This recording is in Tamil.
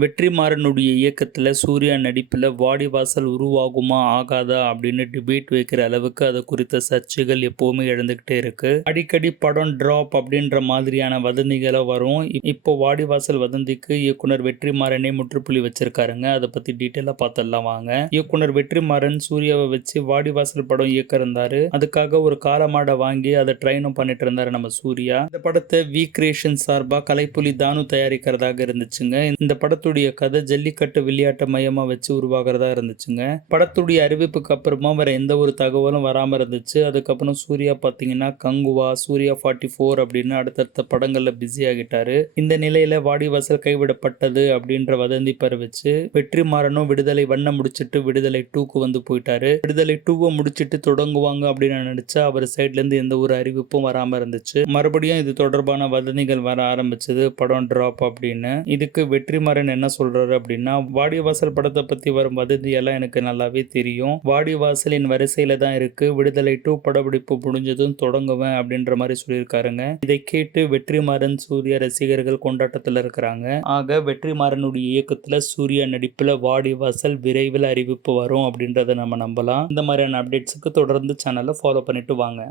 வெற்றிமாறனுடைய இயக்கத்தில் சூர்யா நடிப்பில் வாடிவாசல் உருவாகுமா ஆகாதா அப்படின்னு டிபேட் வைக்கிற அளவுக்கு அது குறித்த சர்ச்சைகள் எப்போவுமே எழுந்துக்கிட்டே இருக்கு. அடிக்கடி படம் ட்ராப் அப்படின்ற மாதிரியான வதந்திகளை வரும். இப்போ வாடிவாசல் வதந்திக்கு இயக்குனர் வெற்றிமாறனே முற்றுப்புள்ளி வச்சிருக்காருங்க. அதை பற்றி டீட்டெயிலாக பார்த்துடலாம் வாங்க. இயக்குனர் வெற்றிமாறன் சூர்யாவை வச்சு வாடிவாசல் படம் இயக்கிருந்தாரு. அதுக்காக ஒரு காலமாடை வாங்கி அதை ட்ரைனும் பண்ணிட்டு இருந்தாரு நம்ம சூர்யா. இந்த படத்தை வி கிரியேஷன் சார்பாக கலைப்புலி தானு தயாரிக்கிறதாக இருந்துச்சுங்க. இந்த படத்துடைய கதை ஜல்லிக்கட்டு விளையாட்டை மையமா வச்சு உருவாகிறதா இருந்துச்சுங்க. படத்துடைய அறிவிப்புக்கு அப்புறமா வேற எந்த ஒரு தகவலும் வராம இருந்துச்சு. அதுக்கப்புறம் சூர்யா பாத்தீங்கன்னா கங்குவா சூர்யா ஃபார்ட்டி ஃபோர் அப்படின்னு அடுத்தடுத்த படங்களில் பிஸி ஆகிட்டாரு. இந்த நிலையில வாடிவாசல் கைவிடப்பட்டது அப்படின்ற வதந்தி பரவிச்சு வெற்றிமாறனும் விடுதலை வண்ணம் முடிச்சிட்டு விடுதலை டூக்கு வந்து போயிட்டாரு. விடுதலை டூவை முடிச்சிட்டு தொடங்குவாங்க அப்படின்னு நினைச்சா அவர் சைட்லேருந்து எந்த ஒரு அறிவிப்பும் வராம இருந்துச்சு. மறுபடியும் இது தொடர்பான வதந்திகள் வர ஆரம்பிச்சது படம் ட்ராப் அப்படின்னு. இதுக்கு வெற்றிமாறன் என்ன சொல்றாரு அப்படின்னா வாடிவாசல் படத்தை பத்தி வரும் வதந்தி எல்லாம் எனக்கு நல்லாவே தெரியும். வாடிவாசலின் வரிசையில தான் இருக்கு. விடுதலை டூ படப்பிடிப்பு முடிஞ்சதும் தொடங்குவேன் அப்படின்ற மாதிரி சொல்லியிருக்காருங்க. இதை கேட்டு வெற்றிமாறன் சூர்யா ரசிகர்கள் கொண்டாட்டத்தில் இருக்கிறாங்க. ஆக வெற்றிமாறனுடைய இயக்கத்துல சூர்யா நடிப்புல வாடிவாசல் விரைவில் அறிவிப்பு வரும் அப்படின்றத நம்ம நம்பலாம். இந்த மாதிரியான அப்டேட்ஸுக்கு தொடர்ந்து சேனலை ஃபாலோ பண்ணிட்டு வாங்க.